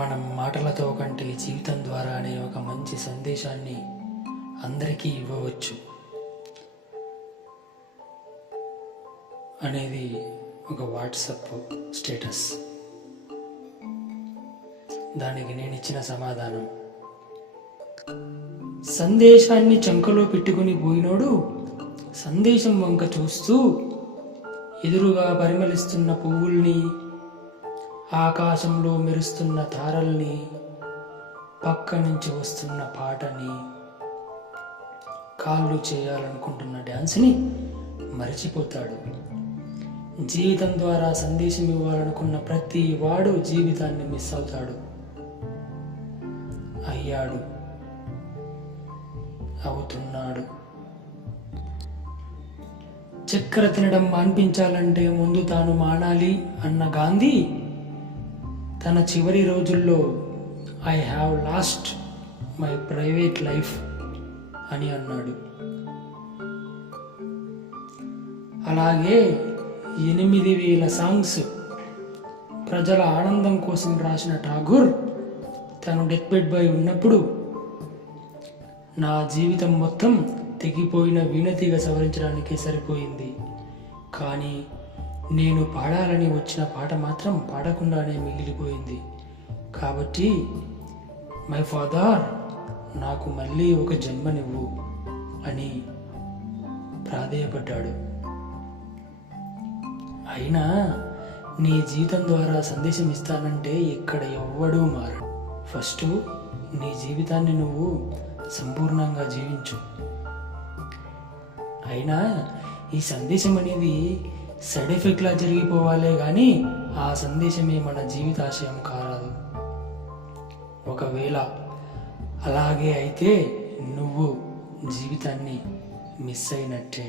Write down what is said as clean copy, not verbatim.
మనం మాటలతో కంటే జీవితం ద్వారానే ఒక మంచి సందేశాన్ని అందరికీ ఇవ్వవచ్చు అనేది ఒక వాట్సాప్ స్టేటస్. దానికి నేను ఇచ్చిన సమాధానం, సందేశాన్ని చంకలో పెట్టుకుని పోయినోడు సందేశం వంక చూస్తూ ఎదురుగా పరిమళిస్తున్న పువ్వుల్ని, ఆకాశంలో మెరుస్తున్న తారల్ని, పక్క నుంచి వస్తున్న పాటని, కాళ్ళు చేయాలనుకుంటున్న డ్యాన్స్ని మరచిపోతాడు. జీవితం ద్వారా సందేశం ఇవ్వాలనుకున్న ప్రతి వాడు జీవితాన్ని మిస్ అవుతాడు. అయ్యాడు, అవుతున్నాడు. చక్కెర తినడం మాన్పించాలంటే ముందు తాను మానాలి అన్న గాంధీ తన చివరి రోజుల్లో I have lost my private life అని అన్నాడు. అలాగే 8,000 సాంగ్స్ ప్రజల ఆనందం కోసం రాసిన ఠాగూర్ తను డెత్ బెడ్ పై ఉన్నప్పుడు, నా జీవితం మొత్తం తెగిపోయిన వీణతీగ సవరించడానికి సరిపోయింది, కానీ నేను పాడాలని వచ్చిన పాట మాత్రం పాడకుండానే మిగిలిపోయింది. కాబట్టి మై ఫాదర్, నాకు మళ్ళీ ఒక జన్మనివ్వు అని ప్రాధేయపడ్డాడు. అయినా నీ జీవితం ద్వారా సందేశం ఇస్తానంటే ఇక్కడ ఎవ్వడూ మారడు. ఫస్ట్ నీ జీవితాన్ని నువ్వు సంపూర్ణంగా జీవించు. అయినా ఈ సందేశం అనేది సైడ్ ఎఫెక్ట్లా జరిగిపోవాలే కానీ ఆ సందేశమే మన జీవితాశయం కారాదు. ఒకవేళ అలాగే అయితే నువ్వు జీవితాన్ని మిస్ అయినట్టే.